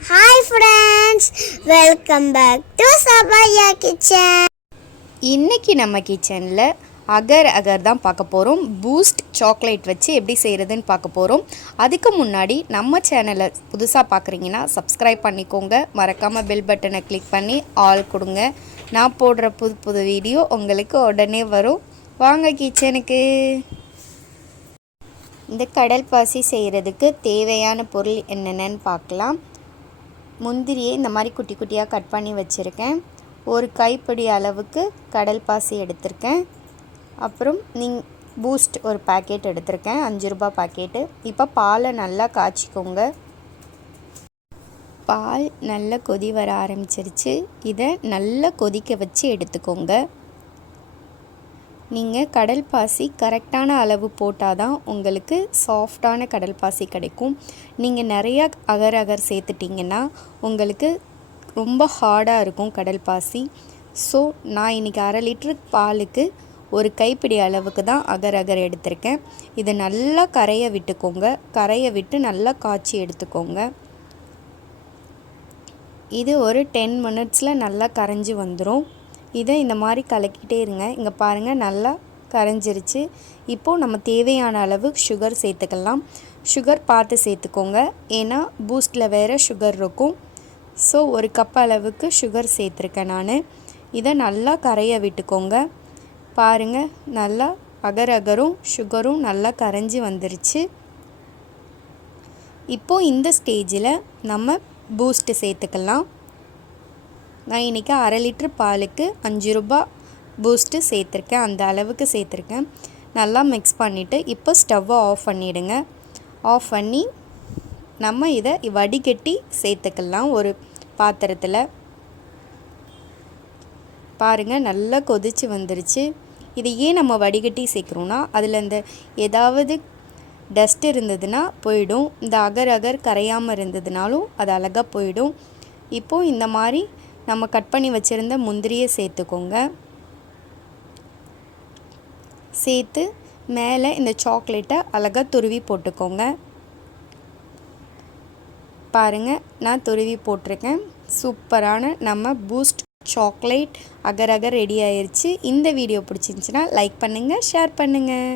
Hi friends, welcome back to Sabaya kitchen. இன்னைக்கு நம்ம கிச்சனில் அகர் தான் பார்க்க போகிறோம். பூஸ்ட் சாக்லேட் வச்சு எப்படி செய்கிறதுன்னு பார்க்க போகிறோம். அதுக்கு முன்னாடி நம்ம சேனலை புதுசாக பார்க்குறீங்கன்னா சப்ஸ்கிரைப் பண்ணிக்கோங்க. மறக்காமல் பெல் பட்டனை கிளிக் பண்ணி ஆல் கொடுங்க. நான் போடுற புது வீடியோ உங்களுக்கு உடனே வரும். வாங்க கிச்சனுக்கு. இந்த கடல் பாசி செய்கிறதுக்கு தேவையான பொருள் என்னென்னு பார்க்கலாம். முந்திரியை இந்த மாதிரி குட்டி குட்டியாக கட் பண்ணி வச்சுருக்கேன். ஒரு கைப்பிடி அளவுக்கு கடல் பாசி எடுத்திருக்கேன். அப்புறம் பூஸ்ட் ஒரு பாக்கெட் எடுத்திருக்கேன், 5 ரூபாய் பாக்கெட்டு. இப்போ பாலை நல்லா காய்ச்சிக்கோங்க. பால் நல்லா கொதி வர ஆரம்பிச்சிருச்சு. இதை நல்லா கொதிக்க வச்சு எடுத்துக்கோங்க. நீங்கள் கடல் பாசி கரெக்டான அளவு போட்டால் தான் உங்களுக்கு சாஃப்டான கடல் பாசி கிடைக்கும். நீங்கள் நிறையா அகர் சேர்த்துட்டிங்கன்னா உங்களுக்கு ரொம்ப ஹார்டாக இருக்கும் கடல் பாசி. ஸோ நான் இன்றைக்கி 1/2 லிட்டரு பாலுக்கு ஒரு கைப்பிடி அளவுக்கு தான் அகர் எடுத்திருக்கேன். இதை நல்லா கரைய விட்டுக்கோங்க. கரைய விட்டு நல்லா காய்ச்சி எடுத்துக்கோங்க. இது ஒரு 10 மினிட்ஸில் நல்லா கரைஞ்சி வந்துடும். இதை இந்த மாதிரி கலக்கிட்டே இருங்க. இங்கே பாருங்கள், நல்லா கரைஞ்சிருச்சு. இப்போது நம்ம தேவையான அளவு சுகர் சேர்த்துக்கலாம். சுகர் பார்த்து சேர்த்துக்கோங்க, ஏன்னா பூஸ்ட்டில் வேறு சுகர் இருக்கும். ஸோ ஒரு கப் அளவுக்கு சுகர் சேர்த்துருக்கேன் நான். இதை நல்லா கரைய விட்டுக்கோங்க. பாருங்கள், நல்லா அகரும் சுகரும் நல்லா கரைஞ்சி வந்துருச்சு. இப்போது இந்த ஸ்டேஜில் நம்ம பூஸ்ட்டு சேர்த்துக்கலாம். நான் இன்றைக்கி 1/2 லிட்டரு பாலுக்கு 5 ரூபாய் பூஸ்ட்டு சேர்த்துருக்கேன். அந்த அளவுக்கு சேர்த்துருக்கேன். நல்லா மிக்ஸ் பண்ணிவிட்டு இப்போ ஸ்டவ்வை ஆஃப் பண்ணிவிடுங்க. ஆஃப் பண்ணி நம்ம இதை வடிகட்டி சேர்த்துக்கலாம் ஒரு பாத்திரத்தில். பாருங்கள், நல்லா கொதித்து வந்துருச்சு. இது ஏன் நம்ம வடிகட்டி சேர்க்குறோன்னா, அதில் இந்த ஏதாவது டஸ்ட் இருந்ததுன்னா போயிடும். இந்த அகர் கரையாமல் இருந்ததுனாலும் அது அழகாக போயிடும். இப்போது இந்த மாதிரி நம்ம கட் பண்ணி வச்சுருந்த முந்திரியை சேர்த்துக்கோங்க. சேர்த்து மேலே இந்த சாக்லேட்டை அழகாக துருவி போட்டுக்கோங்க. பாருங்கள், நான் துருவி போட்டிருக்கேன். சூப்பரான நம்ம பூஸ்ட் சாக்லேட் அகர் ரெடி ஆயிடுச்சு. இந்த வீடியோ பிடிச்சிருந்துச்சின்னா லைக் பண்ணுங்கள், ஷேர் பண்ணுங்கள்.